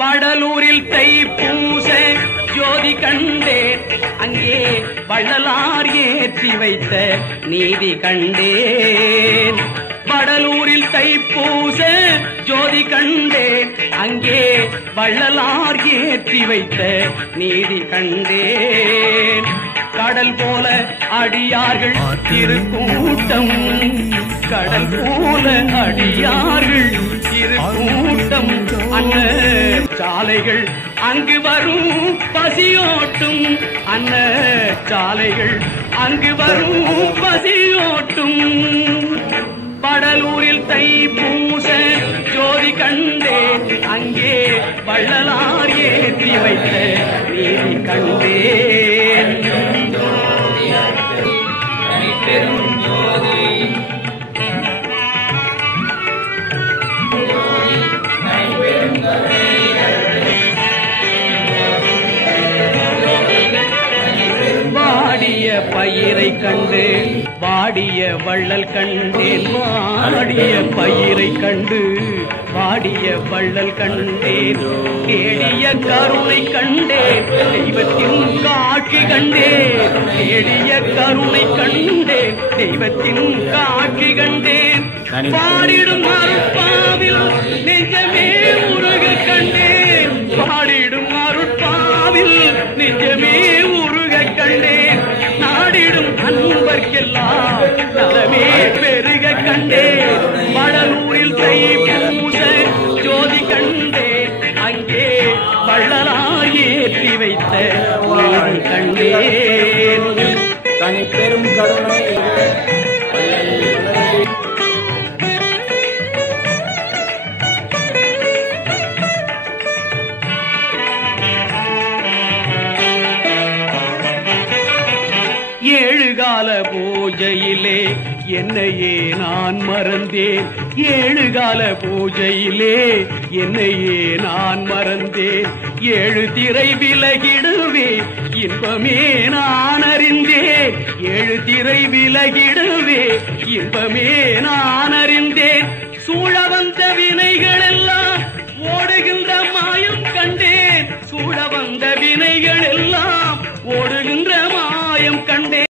வடலூரில் தைப்பூச ஜோதி கண்டேன், அங்கே வள்ளலார் ஏற்றி வைத்த நீதி கண்டேன். வடலூரில் தைப்பூச ஜோதி கண்டேன், அங்கே வள்ளலார் ஏற்றி வைத்த நீதி கண்டேன். கடல் போல அடியார்கள் திருக்கூட்டம், கடல் போல அடியார்கள் திருக்கூட்டம், அன்ன சாலைகள் அங்கு வரும் பசியோட்டும், அன்ன சாலைகள் அங்கு வரும் பசியோட்டும். வடலூரில் தைப்பூச ஜோதி கண்டேன், அங்கே வள்ளலார் ஏற்றி வைத்த நீதி கண்டேன். வாடிய பயிரை கண்டு வாடிய வள்ளல் கண்டேன், வாடிய பயிரை கண்டு வாடிய வள்ளல் கண்டேன். தேடிய கருணை கண்டேன், தெய்வத்தின் காட்சி கண்டேன். தேடிய கருணை கண்டேன், தெய்வத்தின் காட்சி கண்டேன். பாடிடும் அருட்பாவில் நெஞ்சமே உருக கண்டேன், பாடிடும் அருட்பாவில் நெஞ்சமே உருக கண்டேன். நாடிடும் அன்பர்க்கெல்லாம் நலமே பெருக கண்டேன். வடலூரில் தைப்பூச ஜோதி கண்டேன், அங்கே வள்ளலார் ஏற்றி வைத்த நீதி கண்டேன். தனி பெரும் கருணை ஏழுகால பூஜையிலே என்னையே நான் மறந்தேன், ஏழுகால பூஜையிலே என்னையே நான் மறந்தேன். ஏழு திரை விலகிடுவே இன்பமே நான் அறிந்தேன், ஏழு திரை விலகிடுவே இன்பமே நான் அறிந்தேன். சூழ வந்த வினைகள் எல்லாம் ஓடுகின்ற மாயம் கண்டேன், சூழ வந்த வினைகள் எல்லாம் ஓடுகின்ற